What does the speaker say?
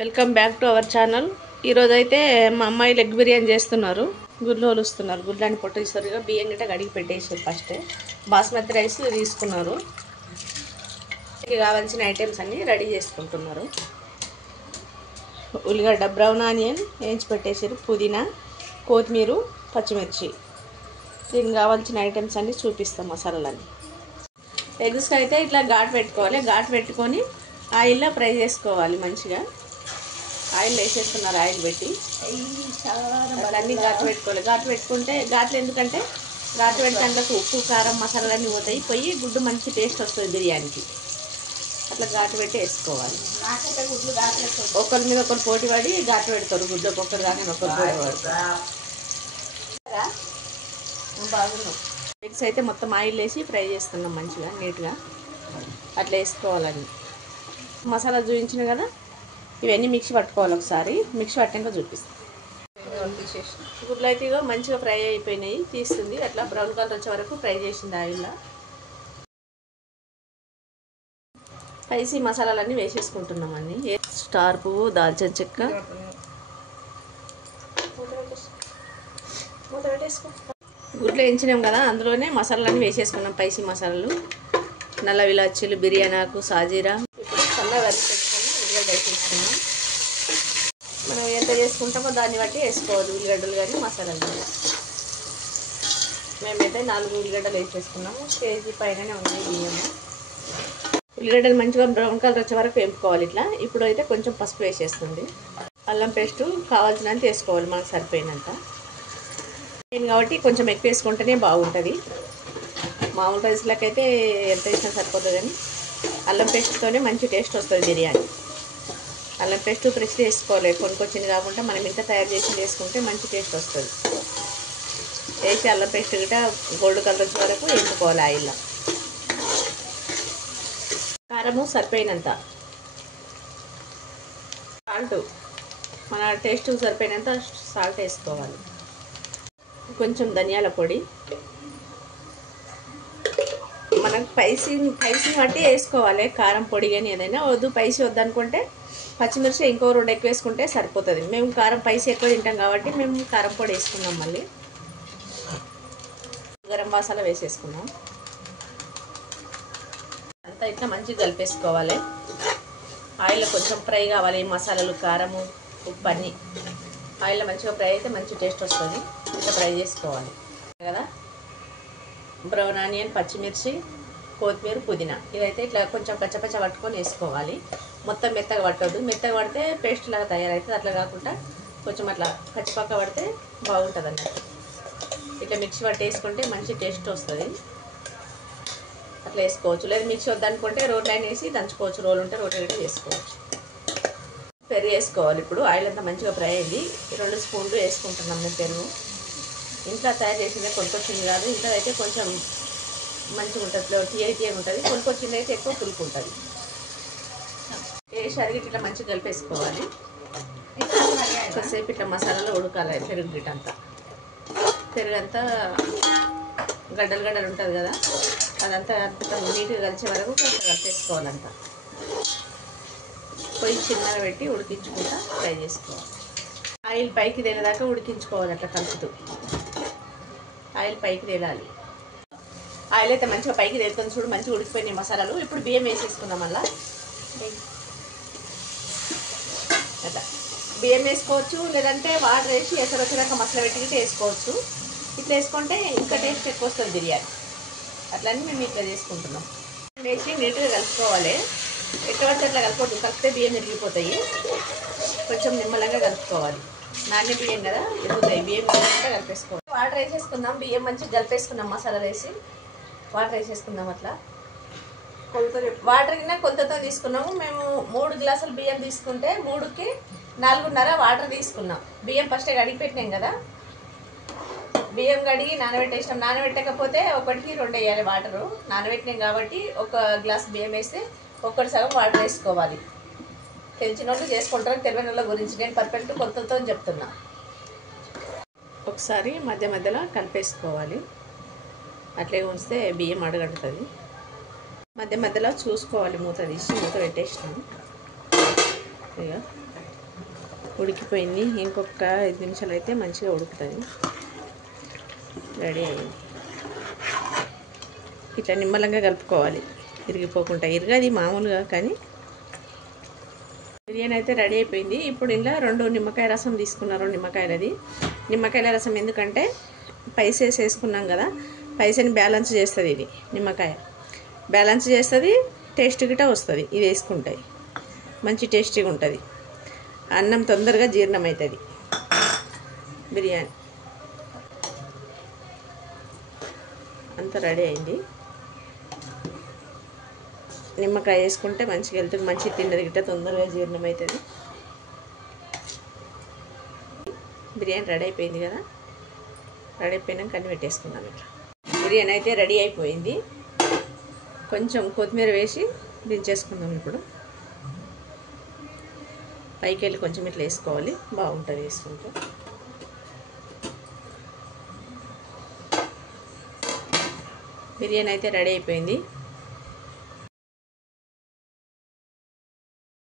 Welcome back to our channel. ఈరోజు అయితే మా అమ్మాయి లెగ్ బిర్యానీ చేస్తున్నారు. గుడ్లు వలుస్తున్నారు. గుడ్లని పొట్టు తీస్తారు. బియ్యం గిట్ట కడిగి పెట్టేసారు. ఫస్ట్ బాస్మతి రైస్ తీసుకున్నారు. కావాల్సిన ఐటమ్స్ అన్నీ రెడీ చేసుకుంటున్నారు. ఉల్లిగడ్డ, బ్రౌన్ ఆనియన్ వేయించి పెట్టేసారు. పుదీనా, కొత్తిమీర, పచ్చిమిర్చి. దీనికి కావాల్సిన ఐటమ్స్ అన్నీ చూపిస్తాం. మసాలాలన్నీ ఎగ్స్కి అయితే ఇట్లా ఘాటు పెట్టుకోవాలి. ఘాటు పెట్టుకొని ఆయిల్లో ఫ్రై చేసుకోవాలి. మంచిగా ఆయిల్ వేసేస్తున్నారు. ఆయిల్ పెట్టి అన్నీ ఘాటు పెట్టుకోవాలి. ఘాటు పెట్టుకుంటే ఘాట్లు ఎందుకంటే ఘాటు పెడితే అందులోకి ఉప్పు, కారం, మసాలాలన్నీ పోతాయి. పోయి గుడ్డు మంచి టేస్ట్ వస్తుంది బిర్యానీకి. అట్లా ఘాటు పెట్టి వేసుకోవాలి. ఒకరి మీద ఒకరు పోటీ పడి ఘాటు పెడతారు. గుడ్డు ఒక్కొక్కరు కానీ ఒకరు పోటీ పడతారు. బాగున్నాం. ఎగ్స్ అయితే మొత్తం ఆయిల్ వేసి ఫ్రై చేస్తున్నాం. మంచిగా నీట్గా అట్లా వేసుకోవాలని మసాలా చూపించిన కదా. ఇవన్నీ మిక్సీ పట్టుకోవాలి. ఒకసారి మిక్సీ పట్టాక చూపిస్తాం. గుడ్లు అయితే ఇగో మంచిగా ఫ్రై అయిపోయినాయి. తీస్తుంది. అట్లా బ్రౌన్ కలర్ వచ్చే వరకు ఫ్రై చేసింది ఆయిల్లో. స్పైసీ మసాలాలన్నీ వేసేసుకుంటున్నామండి. స్టార్ పువ్వు, దాల్చిన చెక్క, గుడ్లు వేయించినాం కదా, అందులోనే మసాలాలన్నీ వేసేసుకున్నాం. స్పైసీ మసాలాలు, నల్ల ఇలాచీలు, బిర్యానీ ఆకు, సాజీరా. ఇప్పుడు సన్నగా వరకు పెట్టుకొని ఉల్లిగడ్డ వేసేసుకున్నాం. మనం ఎంత చేసుకుంటామో దాన్ని బట్టి వేసుకోవాలి. ఉల్లిగడ్డలు కానీ మసాలాలు కానీ. మేమైతే 4 ఉల్లిగడ్డలు వేసేసుకున్నాము. కేజీ పైననే ఉన్నాయి బియ్యము. ఉల్లిగడ్డలు మంచిగా బ్రౌన్ కలర్ వచ్చే వరకు వేపుకోవాలి. ఇట్లా ఇప్పుడు అయితే కొంచెం పసుపు వేసేస్తుంది. అల్లం పేస్టు కావాల్సినంత వేసుకోవాలి. మనకు సరిపోయినంత. నేను కాబట్టి కొంచెం ఎక్కువ వేసుకుంటేనే బాగుంటుంది. మామూలు రైస్లకైతే ఎంత వేసినా సరిపోతుంది, కానీ అల్లం పేస్ట్తోనే మంచి టేస్ట్ వస్తుంది బిర్యానీ. అల్లం పేస్ట్ ఫ్రెష్ వేసుకోవాలి. కొనుక్కొచ్చింది కాకుండా మనం ఇంత తయారు చేసి వేసుకుంటే మంచి టేస్ట్ వస్తుంది. వేసి అల్లం పేస్ట్ గిట్ట గోల్డ్ కలర్ వచ్చే వరకు వేసుకోవాలి ఆయిల్లో. కారము సరిపోయినంత, సాల్ట్ మన టేస్ట్ సరిపోయినంత సాల్ట్ వేసుకోవాలి. కొంచెం ధనియాల పొడి, మనకు స్పైసీని బట్టి వేసుకోవాలి. కారం పొడి కానీ ఏదైనా వద్దు, స్పైసీ వద్దనుకుంటే పచ్చిమిర్చి ఇంకో 2 ఎక్కువ వేసుకుంటే సరిపోతుంది. మేము కారం స్పైసీ ఎక్కువ తింటాం కాబట్టి మేము కారం పొడి వేసుకున్నాం. మళ్ళీ గరం మసాలా వేసేసుకున్నాం. అంతా ఇట్లా మంచిగా కలిపేసుకోవాలి. ఆయిల్లో కొంచెం ఫ్రై కావాలి. మసాలాలు, కారము, ఉప్పు అన్నీ ఆయిల్లో మంచిగా ఫ్రై అయితే మంచి టేస్ట్ వస్తుంది. ఇట్లా ఫ్రై చేసుకోవాలి కదా. బ్రౌన్ ఆనియన్, పచ్చిమిర్చి, కొత్తిమీర, పుదీనా ఇదైతే ఇట్లా కొంచెం కచ్చపచ్చ పట్టుకొని వేసుకోవాలి. మొత్తం మెత్తగా పట్టద్దు. మెత్తగా పడితే పేస్ట్ లాగా తయారవుతుంది. అట్లా కాకుండా కొంచెం అట్లా కచ్చిపక్క పడితే బాగుంటుంది అన్నట్టు. ఇట్లా మిక్సీ పట్టి వేసుకుంటే మంచి టేస్ట్ వస్తుంది. అట్లా వేసుకోవచ్చు. లేదా మిక్సీ వద్దనుకుంటే రోల్ లైన్ వేసి దంచుకోవచ్చు. రోల్ ఉంటే రోల్ అయితే వేసుకోవచ్చు. పెరుగు వేసుకోవాలి. ఇప్పుడు ఆయిల్ అంతా మంచిగా ఫ్రై అయింది. 2 స్పూన్లు వేసుకుంటున్నాం మేము పెరుగు. ఇంట్లో తయారు చేసిందే, కొనుక్కొచ్చింది కాదు. ఇంట్లో అయితే కొంచెం మంచిగా ఉంటుంది, తీయగా ఉంటుంది. కొనుక్కొచ్చింది అయితే ఎక్కువ పులుపు ఉంటుంది. వేసి అరిగిట్ ఇట్లా మంచిగా కలిపేసుకోవాలి. కొద్దిసేపు ఇట్లా మసాలాలో ఉడకాలి. పెరుగు గిట్టంతా, పెరుగు అంతా గడ్డలు గడ్డలు ఉంటుంది కదా, అదంతా నీట్గా కలిసే వరకు కొంచెం కలిపేసుకోవాలంతా. పొయ్యి చిన్నగా పెట్టి ఉడికించుకుంటా ఫ్రై చేసుకోవాలి. ఆయిల్ పైకి తేలేదాకా ఉడికించుకోవాలి. అట్లా కలుపుతూ ఆయిల్ పైకి తేలాలి. ఆయిల్ అయితే మంచిగా పైకి తేలుతుంది చూడు. మంచిగా ఉడికిపోయినాయి మసాలాలు. ఇప్పుడు బియ్యం వేసేసుకుందాం. మళ్ళీ అట్లా బియ్యం వేసుకోవచ్చు. లేదంటే వాటర్ వేసి ఎసరు వచ్చినాక మసాలా పెట్టి వేసుకోవచ్చు. ఇట్లా వేసుకుంటే ఇంకా టేస్ట్ ఎక్కువ వస్తుంది బిర్యానీ. అట్లనే మేము ఇట్లా చేసుకుంటున్నాం. వేసి నీట్గా కలుపుకోవాలి. ఎట్లా పడితే అట్లా కలుపుకోవద్దు. కలిపితే బియ్యం విరిగిపోతాయి. కొంచెం నిమ్మలంగా కలుపుకోవాలి. నాణ్య బియ్యం కదా, ఎదుగుతాయి. బియ్యం కూడా కలిపేసుకోవాలి. వాటర్ వేసేసుకుందాం. బియ్యం మంచిగా కలిపేసుకున్నాం. మసాలా వేసి వాటర్ వేసేసుకుందాం. అట్లా కొలత వాటర్ కింద కొలతతో తీసుకున్నాము. మేము 3 గ్లాసులు బియ్యం తీసుకుంటే 3కి 4.5 వాటర్ తీసుకున్నాం. బియ్యం ఫస్ట్ కడిగి పెట్టినాం కదా. బియ్యం కడిగి నానబెట్టేసినాం. నానబెట్టకపోతే 1కి 2 వేయాలి వాటరు. నానబెట్టినాం కాబట్టి 1 గ్లాస్ బియ్యం వేస్తే 1 సగం వాటర్ వేసుకోవాలి. తెలిసిన వాళ్ళు చేసుకుంటారు, తెలియని వాళ్ళ గురించి నేను పర్ఫెక్ట్ కొలతతో చెప్తున్నా. ఒకసారి మధ్య మధ్యలో కలిపేసుకోవాలి. అట్లే ఉంచితే బియ్యం అడగడుతుంది. మధ్య మధ్యలో చూసుకోవాలి. మూత తీసి మూత పెట్టేసినాము. ఇక ఉడికిపోయింది. ఇంకొక 5 నిమిషాలు అయితే మంచిగా ఉడుకుతుంది. రెడీ అయింది. ఇట్లా నిమ్మలంగా కలుపుకోవాలి, ఇరిగిపోకుండా. ఇరగది మామూలుగా, కానీ బిర్యానీ అయితే రెడీ అయిపోయింది. ఇప్పుడు ఇలా 2 నిమ్మకాయ రసం తీసుకున్నా, 2 నిమ్మకాయలది. నిమ్మకాయల రసం ఎందుకంటే పైసెస్ వేసుకున్నాం కదా, పైసని బ్యాలెన్స్ చేస్తుంది. ఇది నిమ్మకాయ బ్యాలెన్స్ చేస్తుంది, టేస్ట్ గిట్ట వస్తుంది. ఇది వేసుకుంటాయి మంచి టేస్టీగా ఉంటుంది. అన్నం తొందరగా జీర్ణం అవుతుంది. బిర్యానీ అంతా రెడీ అయింది. నిమ్మకాయ వేసుకుంటే మంచిగా వెళ్తుంది, మంచి తిన్నది గిట్ట తొందరగా జీర్ణం అవుతుంది. బిర్యానీ రెడీ అయిపోయింది కదా. రెడీ అయిపోయినాక అన్ని పెట్టేసుకున్నాం. ఇట్లా బిర్యానీ అయితే రెడీ అయిపోయింది. కొంచెం కొత్తిమీర వేసి దించేసుకుందాం. ఇప్పుడు పైకి వెళ్ళి కొంచెం ఇట్లా వేసుకోవాలి, బాగుంటుంది వేసుకుంటే. బిర్యానీ అయితే రెడీ అయిపోయింది.